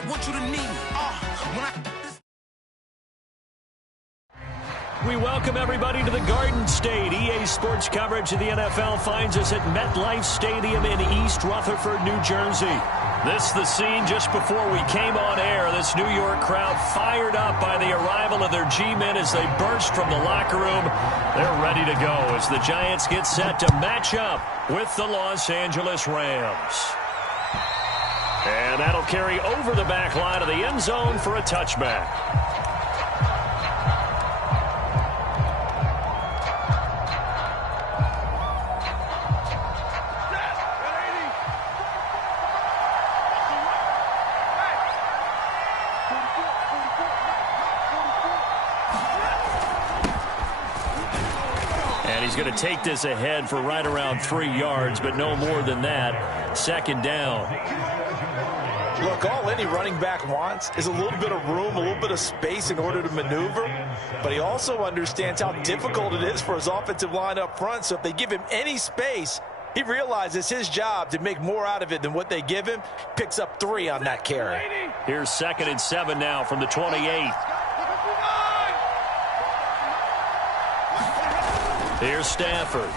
I want you to need me. We welcome everybody to the Garden State. EA Sports coverage of the NFL finds us at MetLife Stadium in East Rutherford, New Jersey. This is the scene just before we came on air. This New York crowd fired up by the arrival of their G-men as they burst from the locker room. They're ready to go as the Giants get set to match up with the Los Angeles Rams. And that'll carry over the back line of the end zone for a touchback. He's going to take this ahead for right around 3 yards, but no more than that. Second down. Look, all any running back wants is a little bit of room, a little bit of space in order to maneuver, but he also understands how difficult it is for his offensive line up front, so if they give him any space, he realizes his job to make more out of it than what they give him. Picks up 3 on that carry. Here's 2nd and 7 now from the 28. Here's Stafford.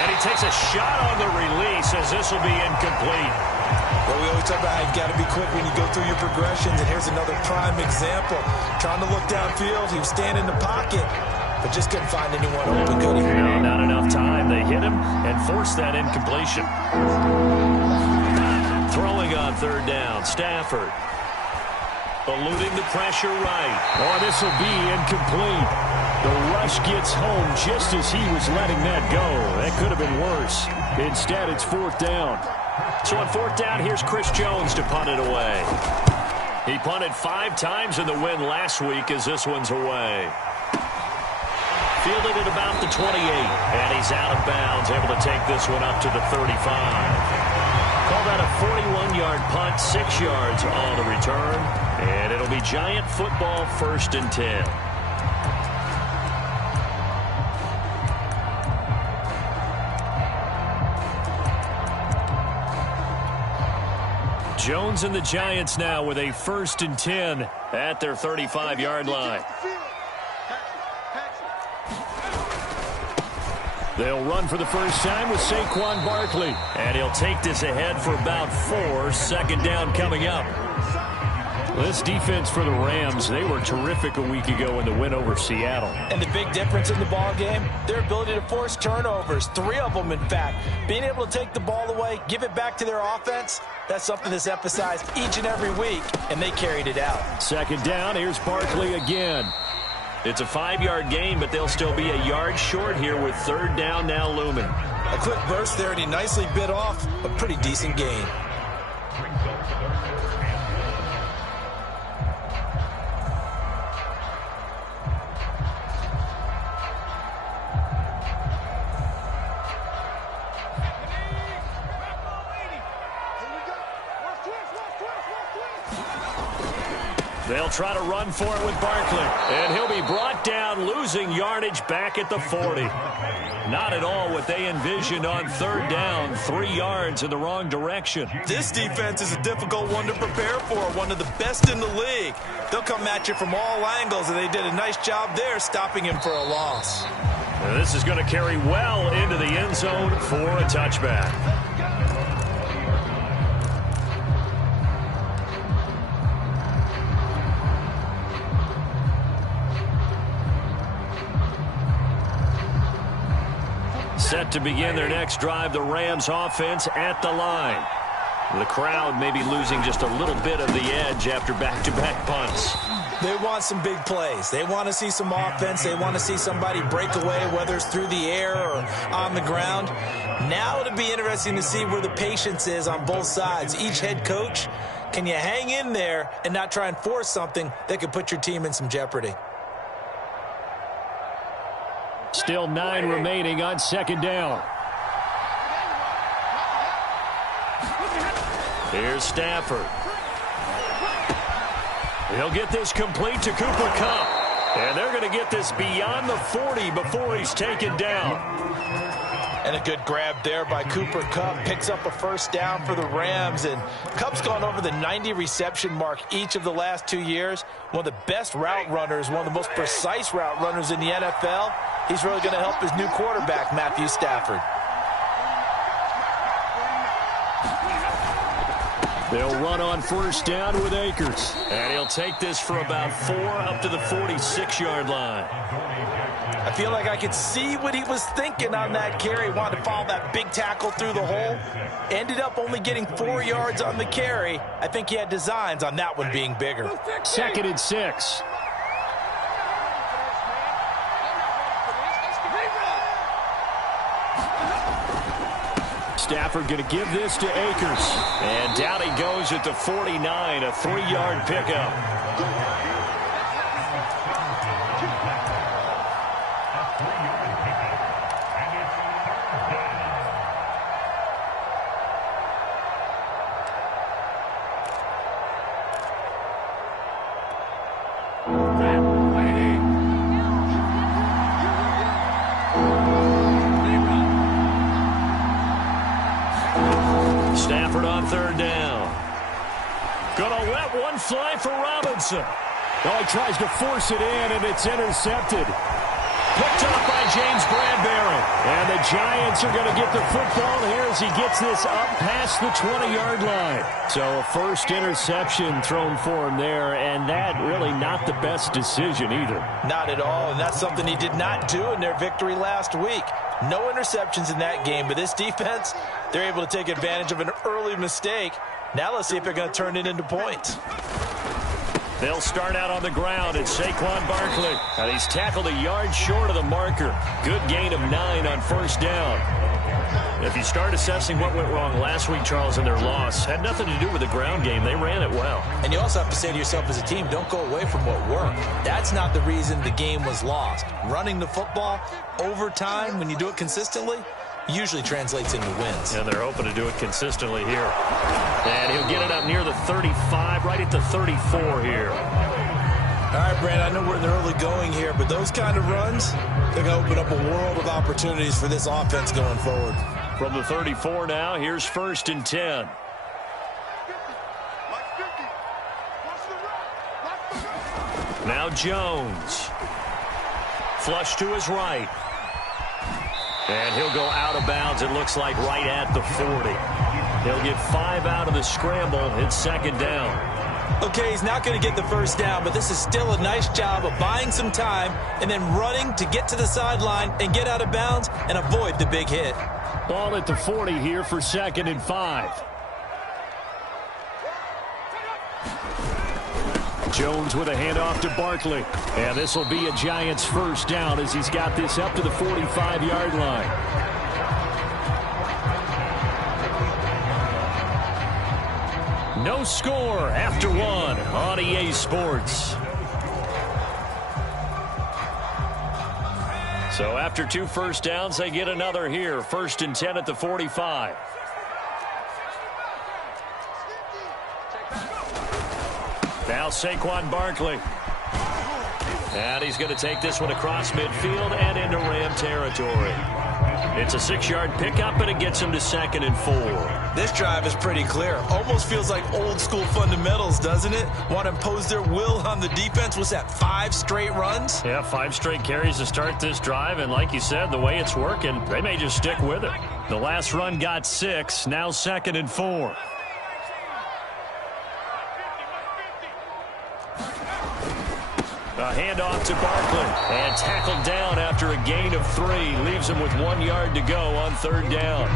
And he takes a shot on the release as this will be incomplete. Well, we always talk about how you got to be quick when you go through your progressions, and here's another prime example. Trying to look downfield, he was standing in the pocket, but just couldn't find anyone open, could he? No, not enough time. They hit him and forced that incompletion. Throwing on 3rd down, Stafford. Eluding the pressure right. Oh, this will be incomplete. The rush gets home just as he was letting that go. That could have been worse. Instead, it's 4th down. So on 4th down, here's Chris Jones to punt it away. He punted 5 times in the win last week as this one's away. Fielded at about the 28, and he's out of bounds, able to take this one up to the 35. Call that a 41-yard punt, 6 yards on the return. And it'll be Giant football, 1st and 10. Jones and the Giants now with a 1st and 10 at their 35-yard line. They'll run for the first time with Saquon Barkley. And he'll take this ahead for about 4. 2nd down coming up. This defense for the Rams, they were terrific a week ago in the win over Seattle. And the big difference in the ball game, their ability to force turnovers, 3 of them in fact. Being able to take the ball away, give it back to their offense, that's something that's emphasized each and every week, and they carried it out. 2nd down, here's Barkley again. It's a 5-yard gain, but they'll still be a yard short here with 3rd down now looming. A quick burst there, and he nicely bit off a pretty decent gain. They'll try to run for it with Barkley. And he'll be brought down, losing yardage back at the 40. Not at all what they envisioned on 3rd down. 3 yards in the wrong direction. This defense is a difficult one to prepare for. One of the best in the league. They'll come at you from all angles, and they did a nice job there stopping him for a loss. And this is going to carry well into the end zone for a touchback. Set to begin their next drive, the Rams offense at the line. The crowd may be losing just a little bit of the edge after back-to-back punts. They want some big plays. They want to see some offense. They want to see somebody break away, whether it's through the air or on the ground. Now it'll be interesting to see where the patience is on both sides. Each head coach, can you hang in there and not try and force something that could put your team in some jeopardy? Still 9 remaining on 2nd down. Here's Stafford. He'll get this complete to Cooper Kupp. And they're going to get this beyond the 40 before he's taken down. And a good grab there by Cooper Kupp. Picks up a first down for the Rams. And Kupp's gone over the 90 reception mark each of the last 2 years. One of the best route runners, one of the most precise route runners in the NFL. He's really going to help his new quarterback, Matthew Stafford. They'll run on first down with Akers. And he'll take this for about 4 up to the 46-yard line. I feel like I could see what he was thinking on that carry. Wanted to follow that big tackle through the hole. Ended up only getting 4 yards on the carry. I think he had designs on that one being bigger. 2nd and 6. Stafford going to give this to Akers. And down he goes at the 49, a 3-yard pickup. Stafford on 3rd down. Gonna let one fly for Robinson. Oh, he tries to force it in, and it's intercepted. Picked up by James Bradbury. And the Giants are going to get the football here as he gets this up past the 20-yard line. So a first interception thrown for him there, and that really not the best decision either. Not at all, and that's something he did not do in their victory last week. No interceptions in that game, but this defense, they're able to take advantage of an early mistake. Now let's see if they're going to turn it into points. They'll start out on the ground. It's Saquon Barkley. And he's tackled a yard short of the marker. Good gain of 9 on first down. If you start assessing what went wrong last week, Charles, in their loss, had nothing to do with the ground game. They ran it well. And you also have to say to yourself as a team, don't go away from what worked. That's not the reason the game was lost. Running the football over time, when you do it consistently, usually translates into wins. And they're hoping to do it consistently here. And he'll get it up near the 35, right at the 34 here. All right, Brad, I know we're in the early going here, but those kind of runs, they're going to open up a world of opportunities for this offense going forward. From the 34 now, here's 1st and 10. Now Jones. Flush to his right. And he'll go out of bounds, it looks like, right at the 40. He'll get 5 out of the scramble. It's 2nd down. Okay, he's not going to get the first down, but this is still a nice job of buying some time and then running to get to the sideline and get out of bounds and avoid the big hit. Ball at the 40 here for 2nd and 5. Jones with a handoff to Barkley. And this will be a Giants first down as he's got this up to the 45-yard line. No score after 1 on EA Sports. So after 2 first downs, they get another here. 1st and 10 at the 45. Now Saquon Barkley. And he's going to take this one across midfield and into Ram territory. It's a 6-yard pickup, and it gets him to 2nd and 4. This drive is pretty clear. Almost feels like old-school fundamentals, doesn't it? Want to impose their will on the defense. Was that 5 straight runs? Yeah, 5 straight carries to start this drive, and like you said, the way it's working, they may just stick with it. The last run got 6, now 2nd and 4. A handoff to Barkley, and tackled down after a gain of 3. Leaves him with 1 yard to go on 3rd down.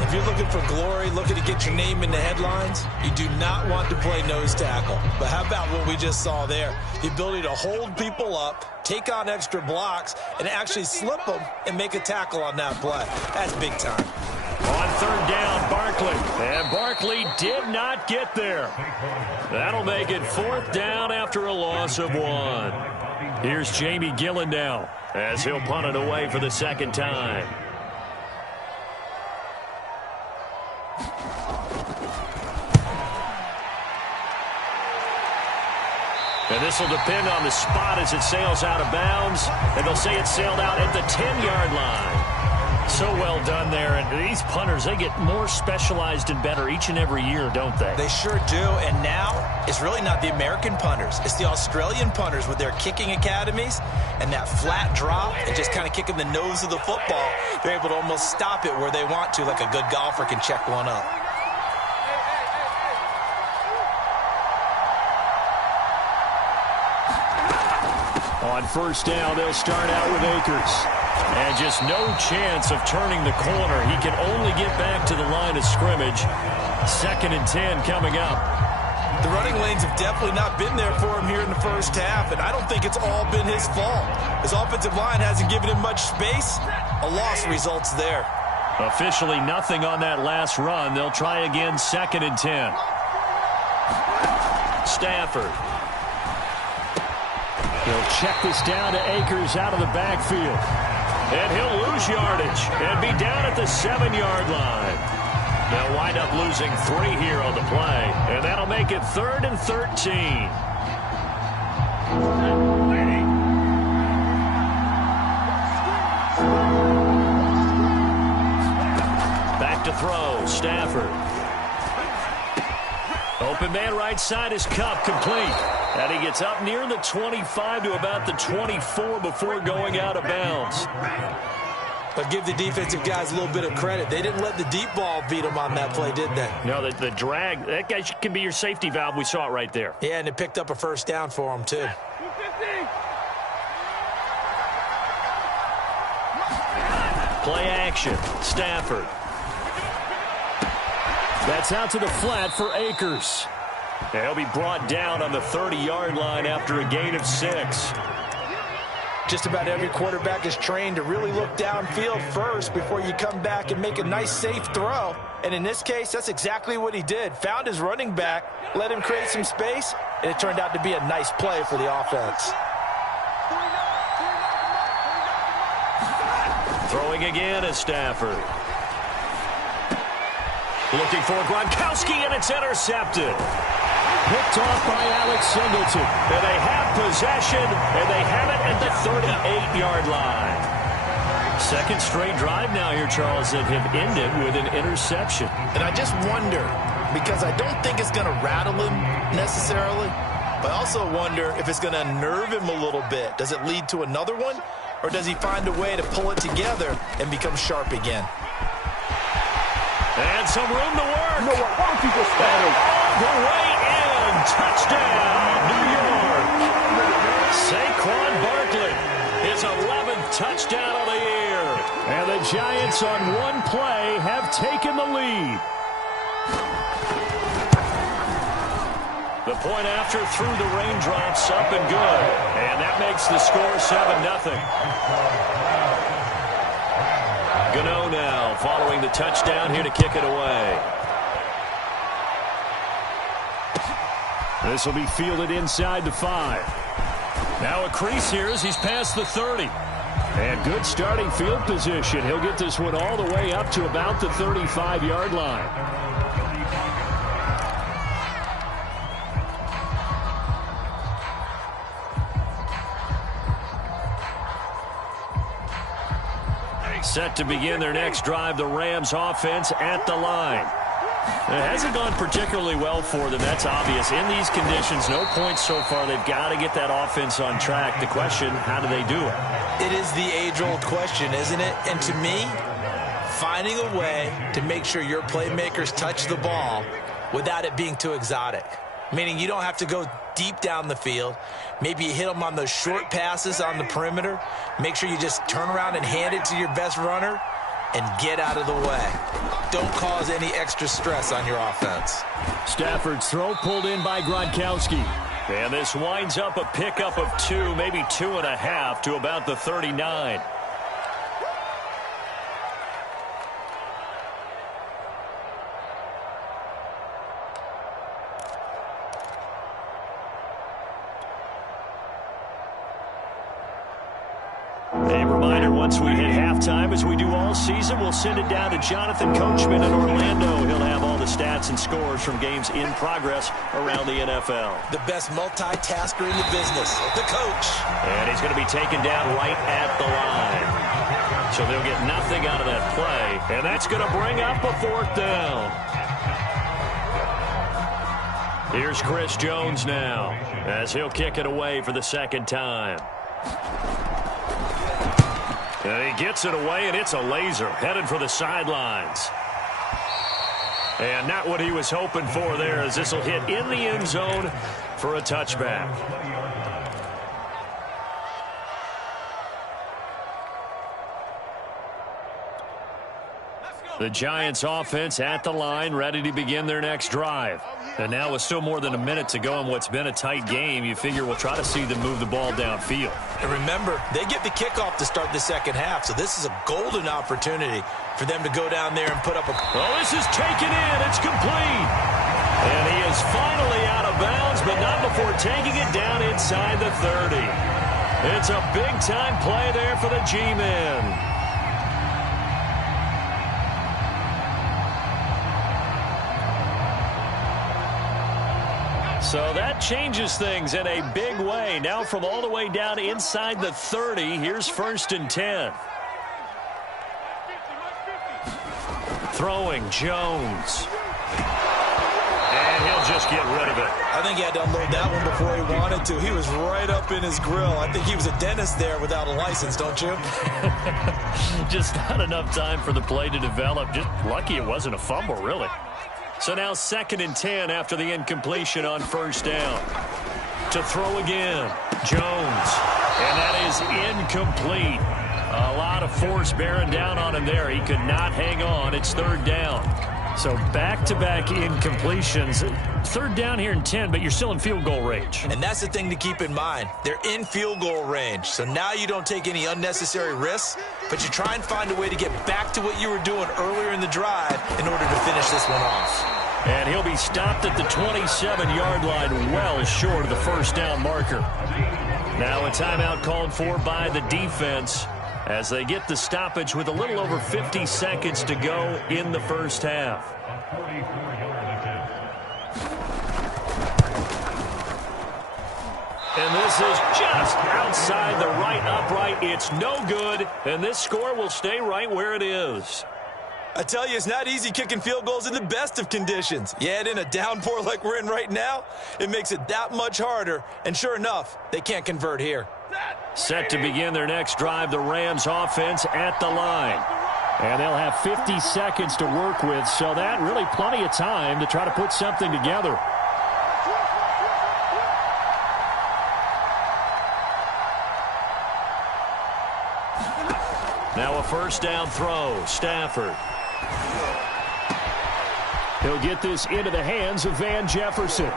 If you're looking for glory, looking to get your name in the headlines, you do not want to play nose tackle. But how about what we just saw there? The ability to hold people up, take on extra blocks, and actually slip them and make a tackle on that play. That's big time. On 3rd down, Barkley. And Barkley did not get there. That'll make it 4th down after a loss of 1. Here's Jamie Gillen now as he'll punt it away for the 2nd time. And this will depend on the spot as it sails out of bounds. And they'll say it sailed out at the 10-yard line. So well done there. And these punters, they get more specialized and better each and every year, don't they? They sure do. And now it's really not the American punters. It's the Australian punters with their kicking academies and that flat drop and just kind of kicking the nose of the football. They're able to almost stop it where they want to, like a good golfer can check one up. On first down, they'll start out with Akers. And just no chance of turning the corner. He can only get back to the line of scrimmage. 2nd and 10 coming up. The running lanes have definitely not been there for him here in the first half, and I don't think it's all been his fault. His offensive line hasn't given him much space. A loss results there. Officially nothing on that last run. They'll try again, 2nd and 10. Stafford. He'll check this down to Akers out of the backfield. And he'll lose yardage and be down at the 7-yard line. They'll wind up losing 3 here on the play, and that'll make it 3rd and 13. Back to throw, Stafford. Open man right side is Cup, complete. And he gets up near the 25 to about the 24 before going out of bounds. But give the defensive guys a little bit of credit. They didn't let the deep ball beat them on that play, did they? No, the drag, that guy can be your safety valve. We saw it right there. Yeah, and it picked up a first down for him, too. Play action, Stafford. That's out to the flat for Akers. He'll be brought down on the 30-yard line after a gain of 6. Just about every quarterback is trained to really look downfield first before you come back and make a nice, safe throw. And in this case, that's exactly what he did. Found his running back, let him create some space, and it turned out to be a nice play for the offense. Throwing again is Stafford. Looking for Gronkowski, and it's intercepted. Picked off by Alex Singleton. And they have possession, and they have it at the 38-yard line. Second straight drive now here, Charles, that have ended with an interception. And I just wonder, because I don't think it's going to rattle him necessarily, but I also wonder if it's going to unnerve him a little bit. Does it lead to another one, or does he find a way to pull it together and become sharp again? And some room to work. You know what? Why don't you just all the way in. Touchdown, New York. Saquon Barkley, his 11th touchdown of the year. And the Giants on one play have taken the lead. The point after through the raindrops, up and good. And that makes the score 7-0. Gano now following the touchdown here to kick it away. This will be fielded inside the 5. Now a crease here as he's past the 30. And good starting field position. He'll get this one all the way up to about the 35-yard line. Set to begin their next drive, the Rams offense at the line. It hasn't gone particularly well for them, that's obvious. In these conditions, no points so far. They've got to get that offense on track. The question, how do they do it? It is the age-old question, isn't it? And to me, finding a way to make sure your playmakers touch the ball without it being too exotic. Meaning you don't have to go deep down the field. Maybe you hit them on those short passes on the perimeter. Make sure you just turn around and hand it to your best runner and get out of the way. Don't cause any extra stress on your offense. Stafford's throw pulled in by Gronkowski. And this winds up a pickup of 2, maybe 2.5 to about the 39. A reminder, once we hit halftime, as we do all season, we'll send it down to Jonathan Coachman in Orlando. He'll have all the stats and scores from games in progress around the NFL. The best multitasker in the business, the coach. And he's going to be taken down right at the line. So they'll get nothing out of that play, and that's going to bring up a 4th down. Here's Chris Jones now, as he'll kick it away for the 2nd time. And he gets it away, and it's a laser, headed for the sidelines. And not what he was hoping for there, as this will hit in the end zone for a touchback. The Giants offense at the line, ready to begin their next drive. And now with still more than a minute to go in what's been a tight game, you figure we'll try to see them move the ball downfield. And remember, they get the kickoff to start the 2nd half, so this is a golden opportunity for them to go down there and put up a... Oh, this is taken in. It's complete. And he is finally out of bounds, but not before taking it down inside the 30. It's a big-time play there for the G-Men. So that changes things in a big way. Now from all the way down inside the 30, here's 1st and 10. Throwing Jones. And he'll just get rid of it. I think he had to unload that one before he wanted to. He was right up in his grill. I think he was a dentist there without a license, don't you? Just not enough time for the play to develop. Just lucky it wasn't a fumble, really. So now 2nd and 10 after the incompletion on 1st down. To throw again, Jones. And that is incomplete. A lot of force bearing down on him there. He could not hang on. It's 3rd down. So back-to-back incompletions. 3rd down here in 10, but you're still in field goal range. And that's the thing to keep in mind. They're in field goal range. So now you don't take any unnecessary risks, but you try and find a way to get back to what you were doing earlier in the drive in order to finish this one off. And he'll be stopped at the 27-yard line, well short of the 1st down marker. Now a timeout called for by the defense as they get the stoppage with a little over 50 seconds to go in the 1st half. And this is just outside the right upright. It's no good, and this score will stay right where it is. I tell you, it's not easy kicking field goals in the best of conditions. Yet in a downpour like we're in right now, it makes it that much harder. And sure enough, they can't convert here. Set to begin their next drive, the Rams offense at the line. And they'll have 50 seconds to work with, so that really plenty of time to try to put something together. Now a 1st down throw, Stafford. He'll get this into the hands of Van Jefferson.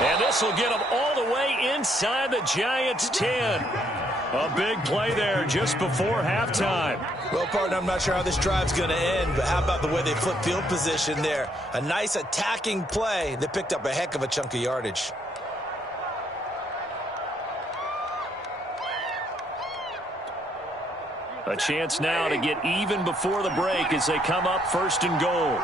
And this will get him all the way inside the Giants' 10. A big play there just before halftime. Well, partner, I'm not sure how this drive's going to end, but how about the way they flip field position there? A nice attacking play that picked up a heck of a chunk of yardage. A chance now to get even before the break as they come up 1st and goal.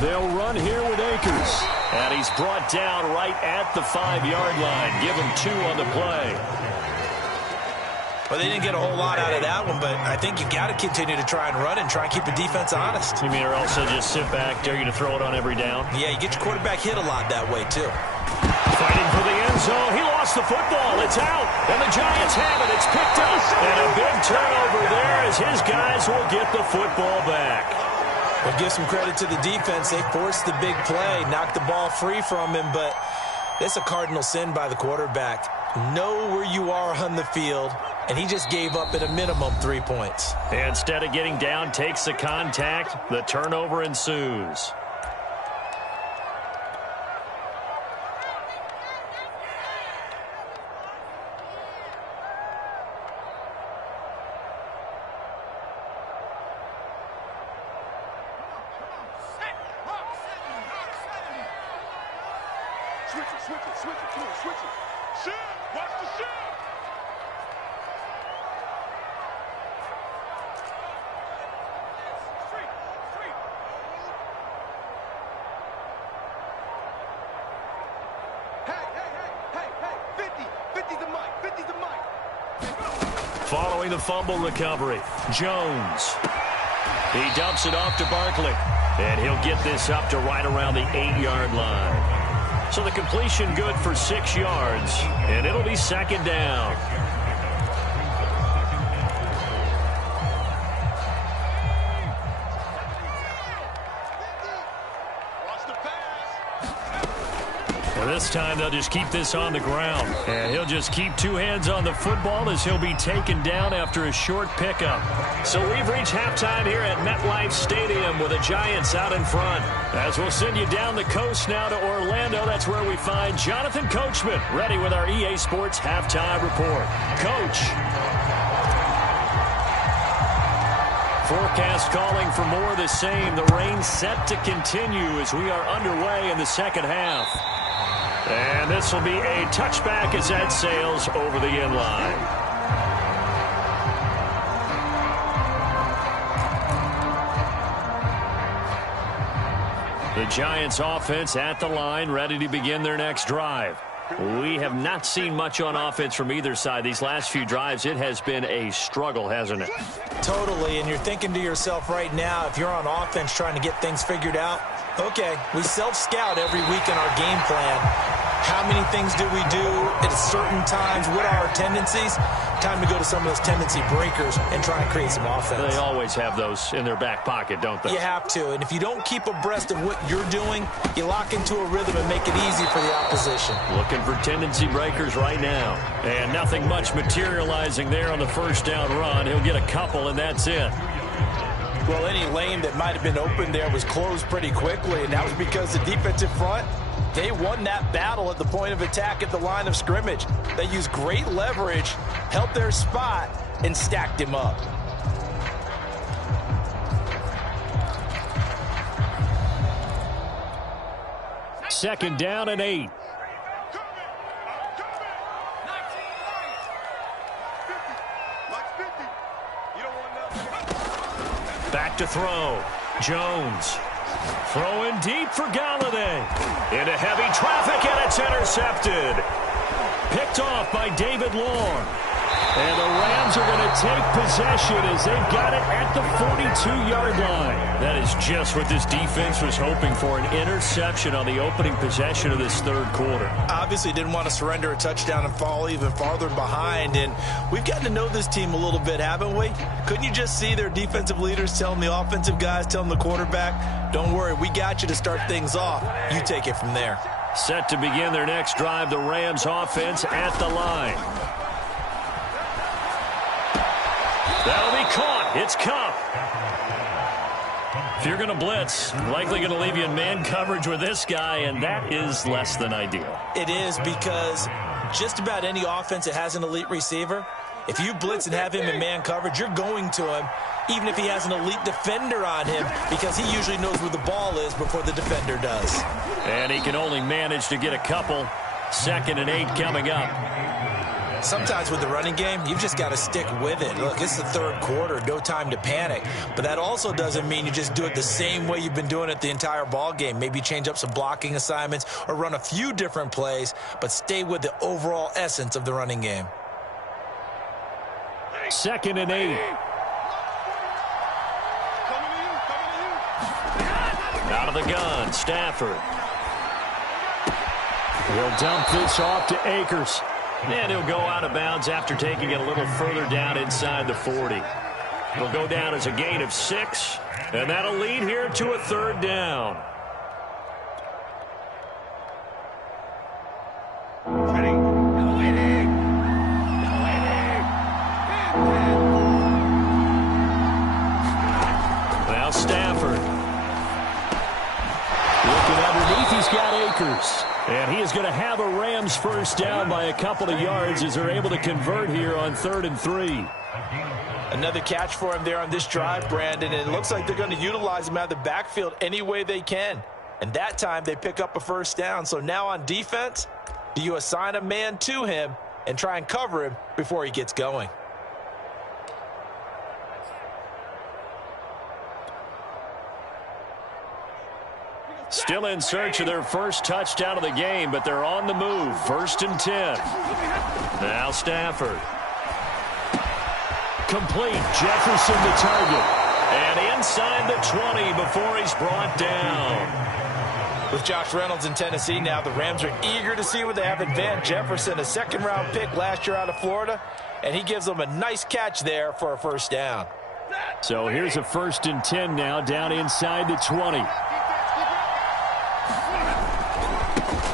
They'll run here with Akers. And he's brought down right at the 5-yard line. Give him 2 on the play. Well, they didn't get a whole lot out of that one, but I think you got to continue to try and run and try and keep the defense honest. You mean, or also just sit back, dare you to throw it on every down? Yeah, you get your quarterback hit a lot that way, too. Fighting for the end zone. He lost the football. It's out. And the Giants have it. It's picked up. And a big turnover there as his guys will get the football back. Well, give some credit to the defense. They forced the big play, knocked the ball free from him, but it's a cardinal sin by the quarterback. Know where you are on the field, and he just gave up at a minimum 3 points. Instead of getting down, takes the contact. The turnover ensues. Hey, 50's the mic. Following the fumble recovery, Jones. He dumps it off to Barkley. And he'll get this up to right around the 8-yard line. So the completion good for 6 yards. And it'll be second down. This time they'll just keep this on the ground. And he'll just keep 2 hands on the football as he'll be taken down after a short pickup. So we've reached halftime here at MetLife Stadium with the Giants out in front. As we'll send you down the coast now to Orlando, that's where we find Jonathan Coachman ready with our EA Sports halftime report. Coach. Forecast calling for more of the same. The rain set to continue as we are underway in the second half. And this will be a touchback as that sails over the end line. The Giants offense at the line, ready to begin their next drive. We have not seen much on offense from either side. These last few drives, it has been a struggle, hasn't it? Totally, and you're thinking to yourself right now, if you're on offense trying to get things figured out, okay, we self-scout every week in our game plan. How many things do we do at certain times? What are our tendencies? Time to go to some of those tendency breakers and try and create some offense. They always have those in their back pocket, don't they? You have to, and if you don't keep abreast of what you're doing, you lock into a rhythm and make it easy for the opposition. Looking for tendency breakers right now. And nothing much materializing there on the first down run. He'll get a couple, and that's it. Well, any lane that might have been open there was closed pretty quickly, and that was because the defensive front, they won that battle at the point of attack at the line of scrimmage. They used great leverage, held their spot, and stacked him up. Second down and 8. Back to throw. Jones. Throwing deep for Galladay. Into heavy traffic, and it's intercepted. Picked off by David Long. And the Rams are going to take possession as they've got it at the 42-yard line. That is just what this defense was hoping for, an interception on the opening possession of this third quarter. Obviously didn't want to surrender a touchdown and fall even farther behind, and we've gotten to know this team a little bit, haven't we? Couldn't you just see their defensive leaders telling the offensive guys, telling the quarterback, don't worry, we got you to start things off. You take it from there. Set to begin their next drive, the Rams offense at the line. That'll be caught. It's Kupp. If you're going to blitz, likely going to leave you in man coverage with this guy, and that is less than ideal. It is, because just about any offense that has an elite receiver, if you blitz and have him in man coverage, you're going to him, even if he has an elite defender on him, because he usually knows where the ball is before the defender does. And he can only manage to get a couple. 2nd and 8 coming up. Sometimes with the running game, you've just got to stick with it. Look, it's the third quarter, no time to panic. But that also doesn't mean you just do it the same way you've been doing it the entire ball game. Maybe change up some blocking assignments or run a few different plays, but stay with the overall essence of the running game. 2nd and 8. Out of the gun, Stafford. He'll dump this off to Akers. And he'll go out of bounds after taking it a little further down inside the 40. It'll go down as a gain of 6, and that'll lead here to a 3rd down. Now Stafford. Looking underneath, he's got Akers. And he is going to have a Rams first down by a couple of yards as they're able to convert here on 3rd and 3. Another catch for him there on this drive, Brandon, and it looks like they're going to utilize him out of the backfield any way they can. And that time they pick up a first down. So now on defense, do you assign a man to him and try and cover him before he gets going? Still in search of their first touchdown of the game, but they're on the move. 1st and 10. Now Stafford. Complete. Jefferson the target. And inside the 20 before he's brought down. With Josh Reynolds in Tennessee now, the Rams are eager to see what they have in Van Jefferson, a second-round pick last year out of Florida, and he gives them a nice catch there for a first down. So here's a 1st and 10 now, down inside the 20.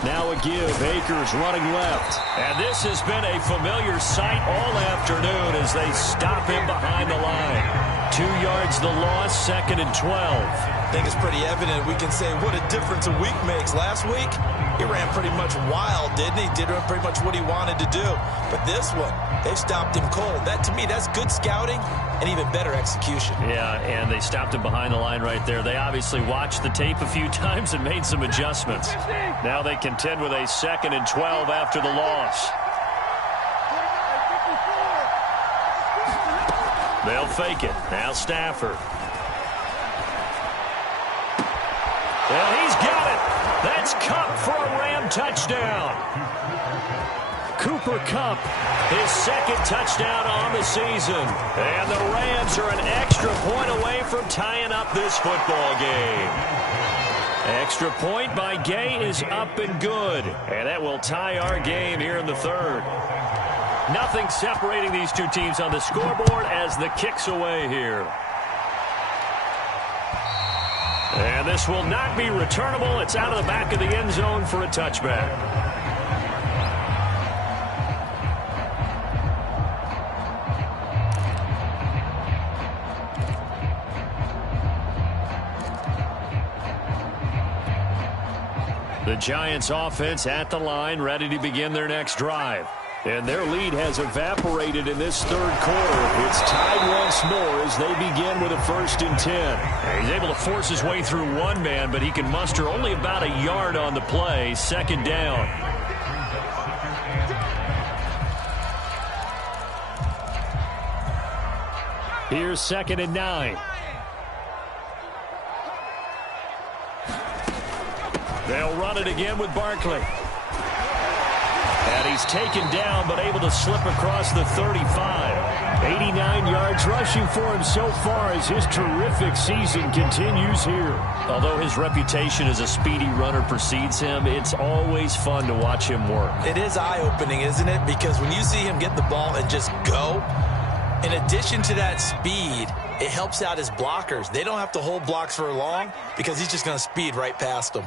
Now a give. Akers running left. And this has been a familiar sight all afternoon as they stop him behind the line. 2 yards the loss, 2nd and 12. I think it's pretty evident. We can say what a difference a week makes. Last week, he ran pretty much wild, didn't he? Did pretty much what he wanted to do. But this one, they stopped him cold. That, to me, that's good scouting and even better execution. Yeah, and they stopped him behind the line right there. They obviously watched the tape a few times and made some adjustments. Now they contend with a 2nd and 12 after the loss. They'll fake it. Now Stafford. And he's got it. That's Kupp for a Ram touchdown. Cooper Kupp, his 2nd touchdown on the season. And the Rams are an extra point away from tying up this football game. Extra point by Gay is up and good. And that will tie our game here in the 3rd. Nothing separating these two teams on the scoreboard as the kick's away here. And this will not be returnable. It's out of the back of the end zone for a touchback. The Giants offense at the line, ready to begin their next drive. And their lead has evaporated in this 3rd quarter. It's tied once more as they begin with a 1st and 10. And he's able to force his way through one man, but he can muster only about a yard on the play. 2nd down. Here's 2nd and 9. They'll run it again with Barkley. And he's taken down, but able to slip across the 35. 89 yards rushing for him so far as his terrific season continues here. Although his reputation as a speedy runner precedes him, it's always fun to watch him work. It is eye-opening, isn't it? Because when you see him get the ball and just go, in addition to that speed, it helps out his blockers. They don't have to hold blocks for long because he's just going to speed right past them.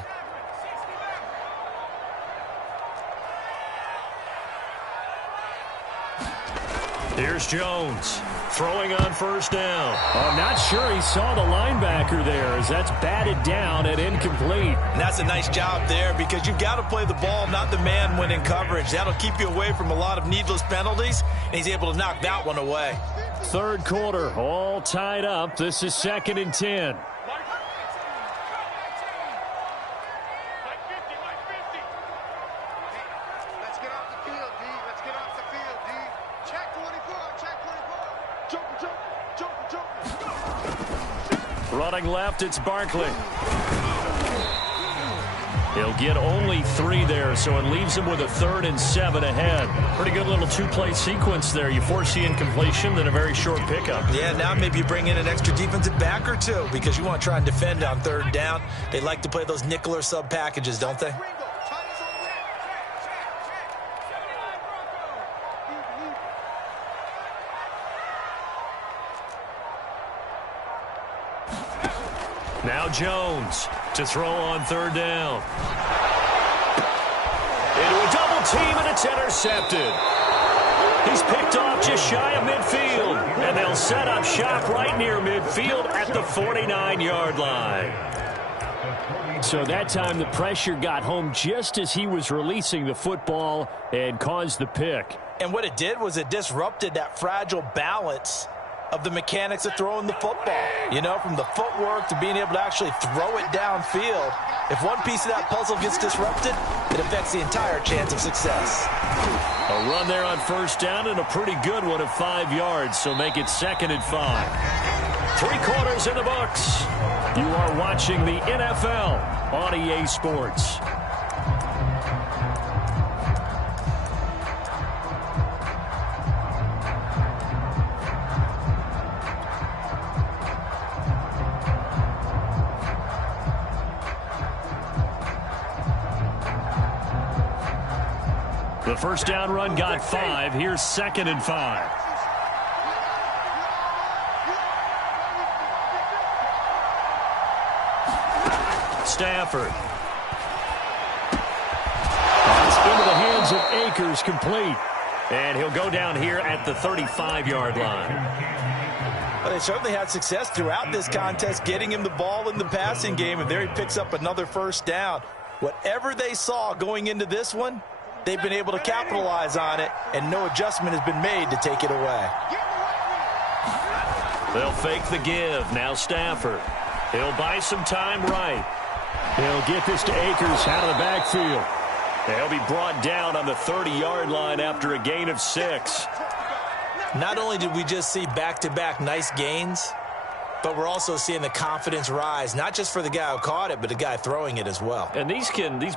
Here's Jones throwing on 1st down. I'm not sure he saw the linebacker there as that's batted down and incomplete. And that's a nice job there because you've got to play the ball, not the man when in coverage. That'll keep you away from a lot of needless penalties, and he's able to knock that one away. 3rd quarter, all tied up. This is 2nd and 10. Running left, it's Barkley. He'll get only 3 there, so it leaves him with a 3rd and 7 ahead. Pretty good little 2-play sequence there. You force the incompletion, then a very short pickup. Yeah, now maybe you bring in an extra defensive back or two because you want to try and defend on 3rd down. They like to play those nickel or sub packages, don't they? Now Jones to throw on 3rd down. Into a double team, and it's intercepted. He's picked off just shy of midfield, and they'll set up shop right near midfield at the 49-yard line. So that time the pressure got home just as he was releasing the football and caused the pick. And what it did was it disrupted that fragile balance of the mechanics of throwing the football. You know, from the footwork to being able to actually throw it downfield. If one piece of that puzzle gets disrupted, it affects the entire chance of success. A run there on 1st down and a pretty good one of 5 yards, so make it 2nd and 5. 3 quarters in the books. You are watching the NFL on EA Sports. The first down run got 5. Here's 2nd and 5. Stafford. It's into the hands of Akers, complete. And he'll go down here at the 35-yard line. Well, they certainly had success throughout this contest, getting him the ball in the passing game, and there he picks up another first down. Whatever they saw going into this one, they've been able to capitalize on it, and no adjustment has been made to take it away. They'll fake the give. Now Stafford. He'll buy some time right. He'll get this to Akers out of the backfield. He'll be brought down on the 30-yard line after a gain of 6. Not only did we just see back-to-back nice gains, but we're also seeing the confidence rise, not just for the guy who caught it, but the guy throwing it as well. And these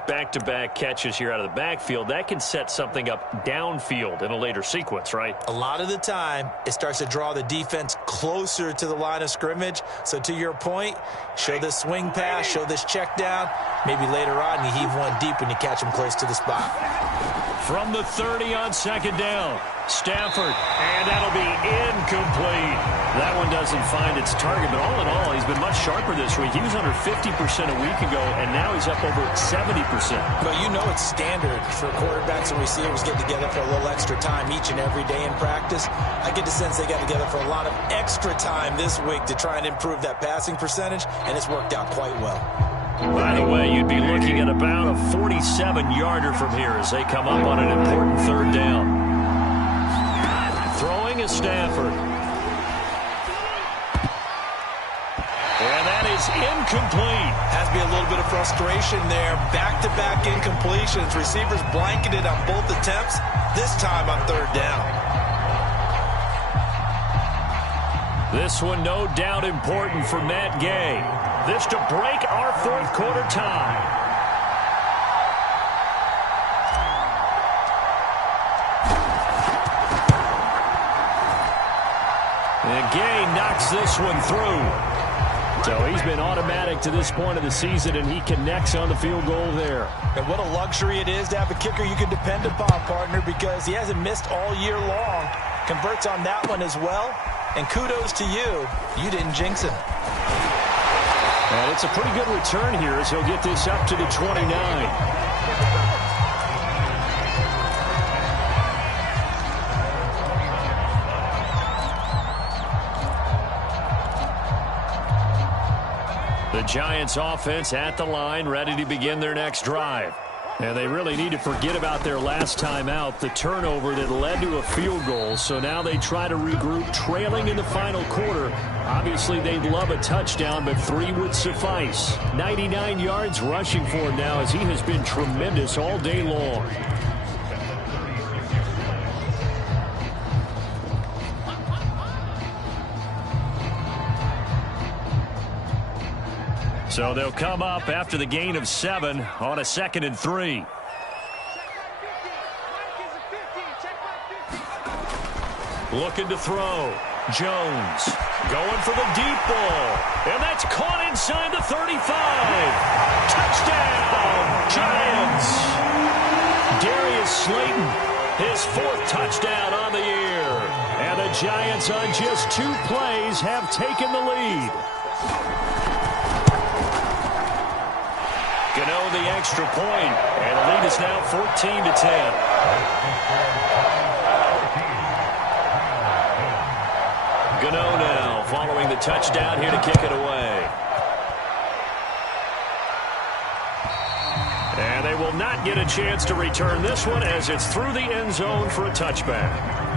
back-to-back catches here out of the backfield, that can set something up downfield in a later sequence, right? A lot of the time, it starts to draw the defense closer to the line of scrimmage. So to your point, show this swing pass, show this check down. Maybe later on you heave one deep when you catch him close to the spot. From the 30 on 2nd down, Stafford, and that'll be incomplete. That one doesn't find its target, but all in all, he's been much sharper this week. He was under 50% a week ago, and now he's up over 70%. But you know it's standard for quarterbacks and receivers getting together for a little extra time each and every day in practice. I get the sense they got together for a lot of extra time this week to try and improve that passing percentage, and it's worked out quite well. By the way, you'd be looking at about a 47-yarder from here as they come up on an important 3rd down. Throwing is Stafford. And that is incomplete. Has to be a little bit of frustration there. Back-to-back incompletions. Receivers blanketed on both attempts, this time on 3rd down. This one no doubt important for Matt Gay. This to break our 4th quarter tie. And Gay knocks this one through. So he's been automatic to this point of the season, and he connects on the field goal there. And what a luxury it is to have a kicker you can depend upon, partner, because he hasn't missed all year long. Converts on that one as well. And kudos to you. You didn't jinx him. And it's a pretty good return here as he'll get this up to the 29. The Giants offense at the line, ready to begin their next drive. And they really need to forget about their last time out, the turnover that led to a field goal. So now they try to regroup, trailing in the final quarter. Obviously, they'd love a touchdown, but 3 would suffice. 99 yards rushing for him now as he has been tremendous all day long. So they'll come up after the gain of 7 on a 2nd and 3. Looking to throw. Jones going for the deep ball. And that's caught inside the 35. Touchdown, Giants. Darius Slayton, his 4th touchdown on the year. And the Giants on just 2 plays have taken the lead. Gano the extra point, and the lead is now 14-10. Gano now following the touchdown here to kick it away. And they will not get a chance to return this one as it's through the end zone for a touchback.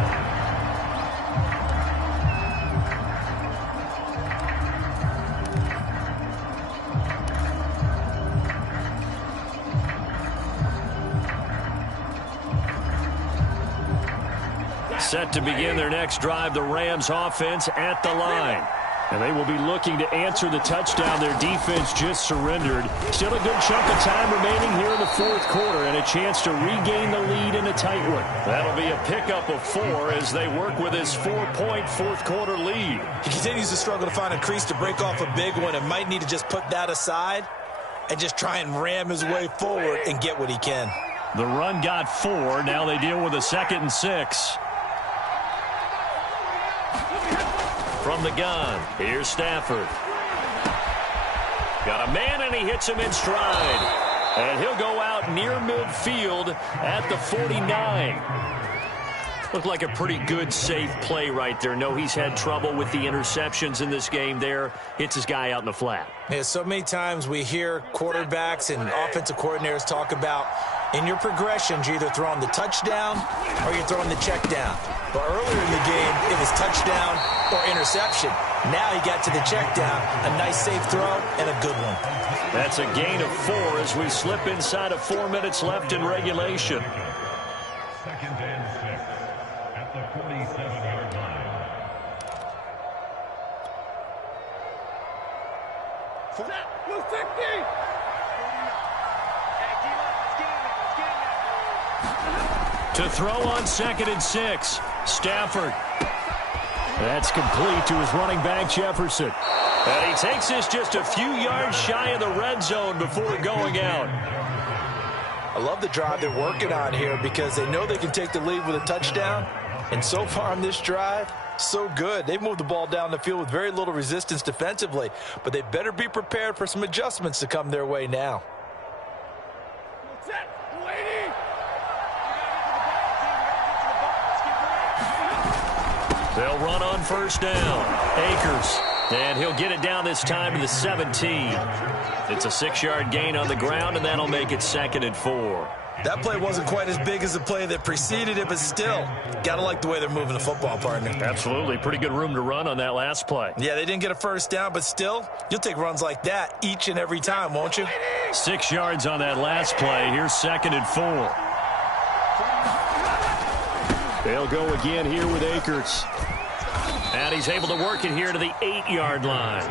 Set to begin their next drive, the Rams offense at the line. And they will be looking to answer the touchdown their defense just surrendered. Still a good chunk of time remaining here in the 4th quarter and a chance to regain the lead in a tight one. That'll be a pickup of 4 as they work with his 4-point 4th quarter lead. He continues to struggle to find a crease to break off a big one and might need to just put that aside and just try and ram his way forward and get what he can. The run got 4. Now they deal with a 2nd and 6. From the gun, here's Stafford. Got a man, and he hits him in stride. And he'll go out near midfield at the 49. Looked like a pretty good, safe play right there. No, he's had trouble with the interceptions in this game there. Hits his guy out in the flat. Yeah, so many times we hear quarterbacks and offensive coordinators talk about in your progressions, you're either throwing the touchdown or you're throwing the check down. But earlier in the game, it was touchdown or interception. Now he got to the check down. A nice, safe throw and a good one. That's a gain of 4 as we slip inside of 4 minutes left in regulation. 2nd and 6 at the 47-yard line. To throw on 2nd and 6. Stafford. That's complete to his running back, Jefferson. And he takes this just a few yards shy of the red zone before going out. I love the drive they're working on here because they know they can take the lead with a touchdown. And so far on this drive, so good. They've moved the ball down the field with very little resistance defensively. But they better be prepared for some adjustments to come their way now. They'll run on 1st down. Akers. And he'll get it down this time to the 17. It's a 6-yard gain on the ground, and that'll make it 2nd and 4. That play wasn't quite as big as the play that preceded it, but still, got to like the way they're moving the football, partner. Absolutely. Pretty good room to run on that last play. Yeah, they didn't get a 1st down, but still, you'll take runs like that each and every time, won't you? 6 yards on that last play. Here's 2nd and 4. They'll go again here with Akers. And he's able to work it here to the 8-yard line.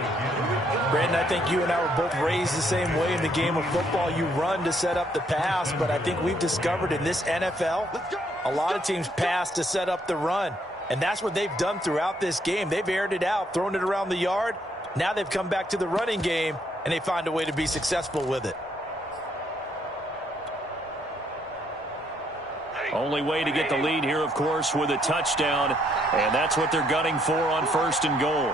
Brandon, I think you and I were both raised the same way in the game of football. You run to set up the pass, but I think we've discovered in this NFL, a lot of teams pass to set up the run. And that's what they've done throughout this game. They've aired it out, thrown it around the yard. Now they've come back to the running game, and they find a way to be successful with it. Only way to get the lead here, of course, with a touchdown. And that's what they're gunning for on 1st and goal.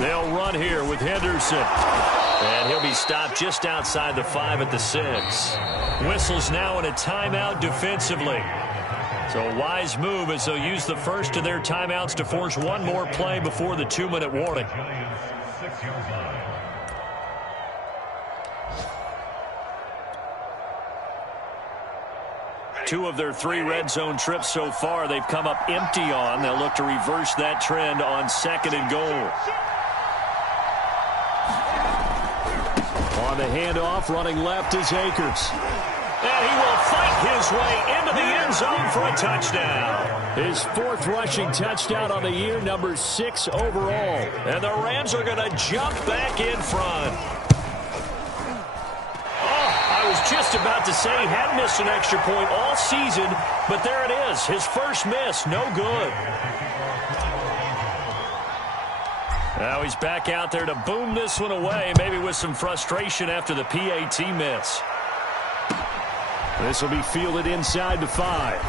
They'll run here with Henderson. And he'll be stopped just outside the 5 at the 6. Whistles now in a timeout defensively. So a wise move as they'll use the first of their timeouts to force one more play before the 2-minute warning. Two of their 3 red zone trips so far, they've come up empty on. They'll look to reverse that trend on 2nd and goal. On the handoff, running left is Akers. And he will fight his way into the end zone for a touchdown. His 4th rushing touchdown on the year, number 6 overall. And the Rams are going to jump back in front. I was just about to say he hadn't missed an extra point all season, but there it is. His first miss, no good. Now he's back out there to boom this one away, maybe with some frustration after the PAT miss. This will be fielded inside the 5.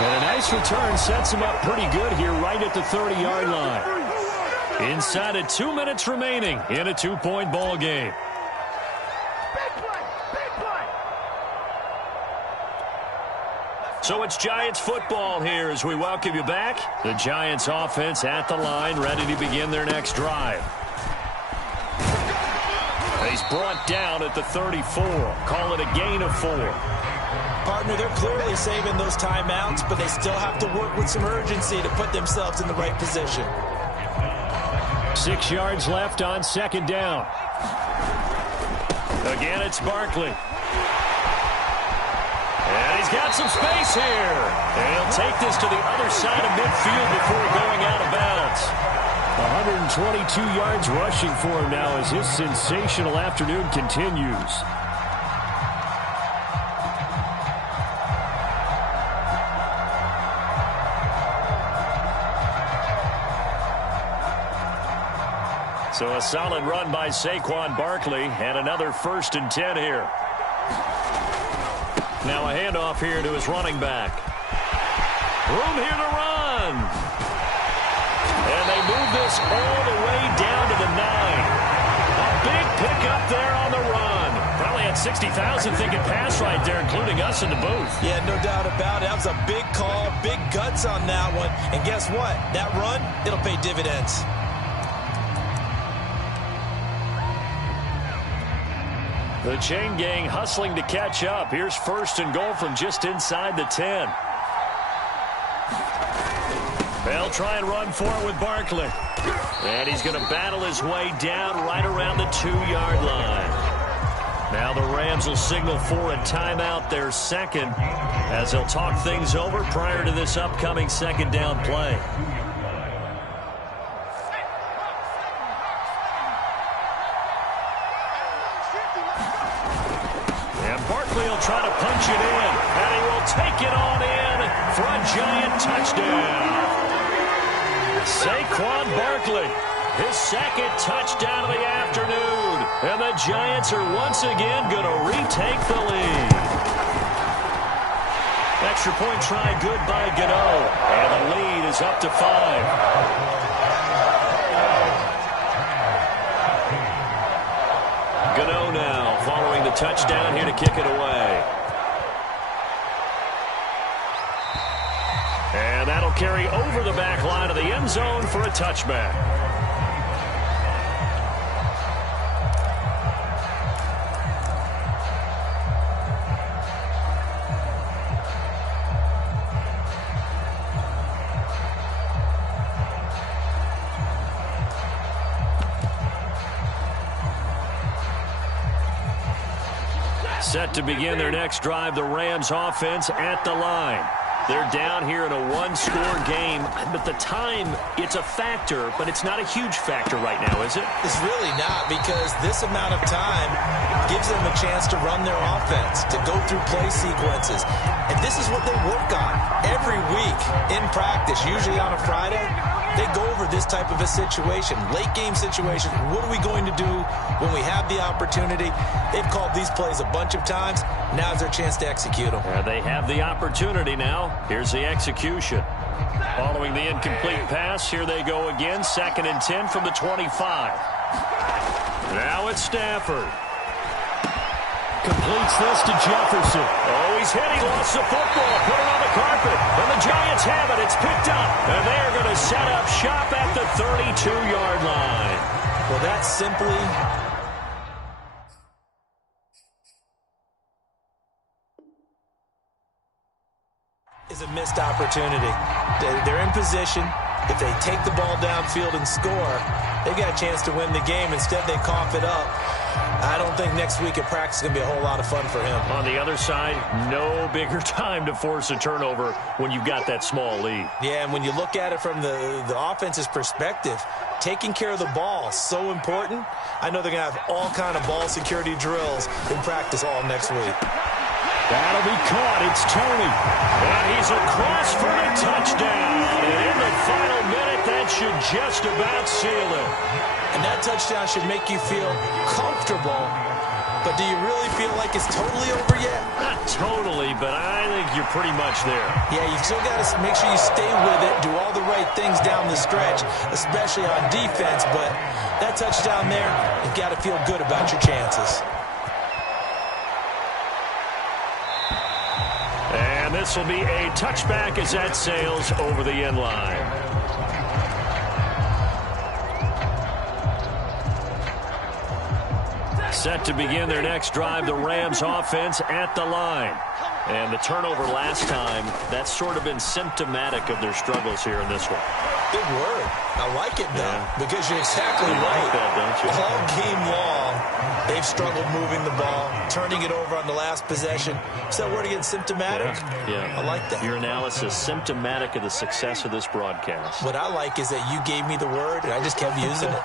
And a nice return sets him up pretty good here right at the 30-yard line. Inside of 2 minutes remaining in a 2-point ball game. So it's Giants football here as we welcome you back. The Giants offense at the line, ready to begin their next drive. He's brought down at the 34. Call it a gain of 4. Partner, they're clearly saving those timeouts, but they still have to work with some urgency to put themselves in the right position. 6 yards left on 2nd down. Again, it's Barkley. And he's got some space here. And he'll take this to the other side of midfield before going out of bounds. 122 yards rushing for him now as his sensational afternoon continues. So a solid run by Saquon Barkley and another 1st and 10 here. Now a handoff here to his running back. Room here to run. And they move this all the way down to the 9. A big pickup there on the run. Probably had 60,000 thinking pass right there, including us in the booth. Yeah, no doubt about it. That was a big call, big guts on that one. And guess what? That run, it'll pay dividends. The chain gang hustling to catch up. Here's 1st and goal from just inside the 10. They'll try and run for it with Barkley. And he's going to battle his way down right around the 2-yard line. Now the Rams will signal for a timeout, their second, as they'll talk things over prior to this upcoming 2nd down play. Barkley will try to punch it in, and he will take it on in for a giant touchdown. Saquon Barkley, his 2nd touchdown of the afternoon, and the Giants are once again going to retake the lead. Extra point try good by Gano, and the lead is up to 5. Gano now following the touchdown here to kick it away. And that'll carry over the back line of the end zone for a touchback. Set to begin their next drive, the Rams offense at the line. They're down here in a 1-score game, but the time, it's a factor, but it's not a huge factor right now, is it? It's really not, because this amount of time gives them a chance to run their offense, to go through play sequences. And this is what they work on every week in practice, usually on a Friday. They go over this type of a situation, late game situation. What are we going to do when we have the opportunity? They've called these plays a bunch of times. Now's their chance to execute them. They have the opportunity now. Here's the execution. Following the incomplete pass, here they go again. 2nd and 10 from the 25. Now it's Stafford. Completes this to Jefferson. Oh, he's hit. He lost the football. Put it on the carpet. And the Giants have it. It's picked up. And they're going to set up shop at the 32-yard line. Well, that simply is a missed opportunity. They're in position. If they take the ball downfield and score, they got a chance to win the game. Instead, they cough it up. I don't think next week at practice is going to be a whole lot of fun for him. On the other side, no bigger time to force a turnover when you've got that small lead. Yeah, and when you look at it from the offense's perspective, taking care of the ball is so important. I know they're going to have all kind of ball security drills in practice all next week. That'll be caught. It's Tony. And he's across for a touchdown. And in the final minute, that should just about seal it. And that touchdown should make you feel comfortable. But do you really feel like it's totally over yet? Not totally, but I think you're pretty much there. Yeah, you've still got to make sure you stay with it, do all the right things down the stretch, especially on defense. But that touchdown there, you've got to feel good about your chances. And this will be a touchback as that sails over the end line. Set to begin their next drive, the Rams offense at the line. And the turnover last time, that's sort of been symptomatic of their struggles here in this one. Big word. I like it, though, because you're exactly you right. Like that, don't you? All game long, they've struggled moving the ball, turning it over on the last possession. So we're again symptomatic. Yeah. I like that. Your analysis symptomatic of the success of this broadcast. What I like is that you gave me the word, and I just kept using it.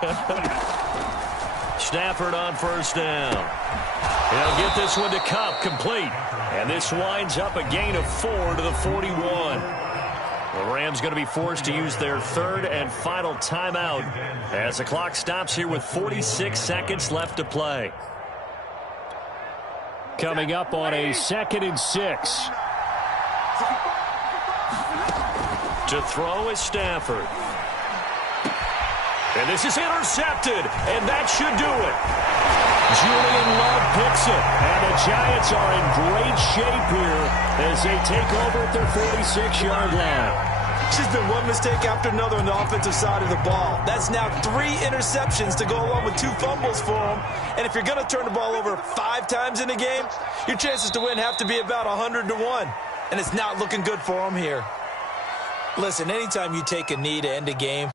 Stafford on first down. He'll get this one to Cup, complete. And this winds up a gain of 4 to the 41. The Rams going to be forced to use their third and final timeout as the clock stops here with 46 seconds left to play. Coming up on a 2nd and 6. To throw is Stafford. And this is intercepted, and that should do it. Julian Love picks it, and the Giants are in great shape here as they take over at their 46-yard line. It's just been one mistake after another on the offensive side of the ball. That's now 3 interceptions to go along with 2 fumbles for him. And if you're going to turn the ball over 5 times in a game, your chances to win have to be about 100 to 1. And it's not looking good for him here. Listen, anytime you take a knee to end a game,